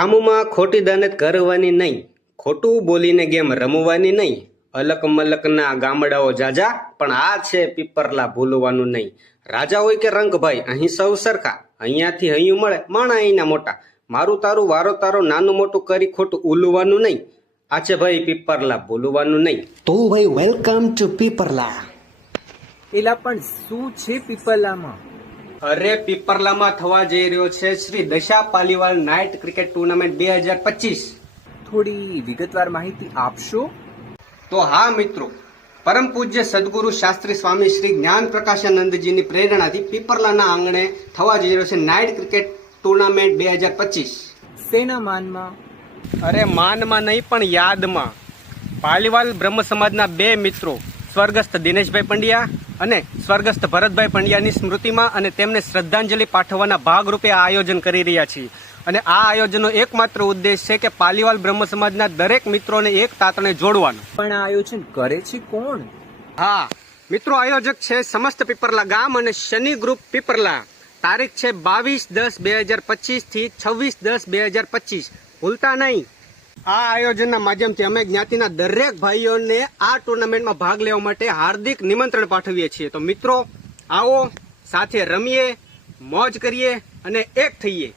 કામમાં ખોટી દાનત કરવાની નહીં, ખોટું બોલીને ગેમ રમવાની નહીં. અલક મલકના ગામડાઓ જાજા, પણ આ છે પીપરલા ભૂલવાનું નહીં. રાજા હોય કે રંગભાઈ, અહીં સૌ સરખા. અહીંયાથી હૈયું મળે માણા અહીંના મોટા. મારું તારું વારો તારો નાનું મોટું કરી ખોટું ઉલવાનું નહીં. આ છે ભાઈ પીપરલા ભૂલવાનું નહીં. તો ભાઈ વેલકમ ટુ પીપરલા. એલા પણ શું છે પીપરલામાં? અરે પીપરલામાં થવા જઈ રહ્યો છે શ્રી દશા પાલીવાલ નાઇટ ક્રિકેટ ટુર્નામેન્ટ 2025. થોડી વિગતવાર માહિતી આપશો? તો હા મિત્રો, પરમ પૂજ્ય સદગુરુ શાસ્ત્રી સ્વામી શ્રી જ્ઞાન પ્રકાશાનંદજીની પ્રેરણાથી પીપરલાના આંગણે થવા જઈ રહ્યો છે નાઇટ ક્રિકેટ ટુર્નામેન્ટ 2025. શેના માનમાં? અરે માનમાં નહીં પણ યાદમાં. પાલીવાલ બ્રહ્મ સમાજના બે મિત્રો સ્વર્ગસ્થ દિનેશભાઈ પંડ્યા અને સ્વર્ગસ્થ ભરતભાઈ પંડ્યાની સ્મૃતિમાં અને તેમને શ્રદ્ધાંજલિ પાઠવવાના ભાગરૂપે આ આયોજન કરી રહ્યા છીએ. અને આ આયોજનનો એકમાત્ર ઉદ્દેશ છે કે પાલીવાલ બ્રહ્મ સમાજના દરેક મિત્રોને એક તાતણે જોડવાનું. પણ આ આયોજન કરે છે કોણ? હા મિત્રો, આયોજક છે સમસ્ત પીપરલા ગામ અને શનિ ગ્રુપ પીપરલા. તારીખ છે 22/10/2025 થી 26/10/2025. ભૂલતા નહીં. આ આયોજનના માધ્યમથી અમે જ્ઞાતિના દરેક ભાઈઓને આ ટુર્નામેન્ટમાં ભાગ લેવા માટે હાર્દિક નિમંત્રણ પાઠવીએ છીએ. તો મિત્રો આવો, સાથે રમીએ, મોજ કરીએ અને એક થઈએ.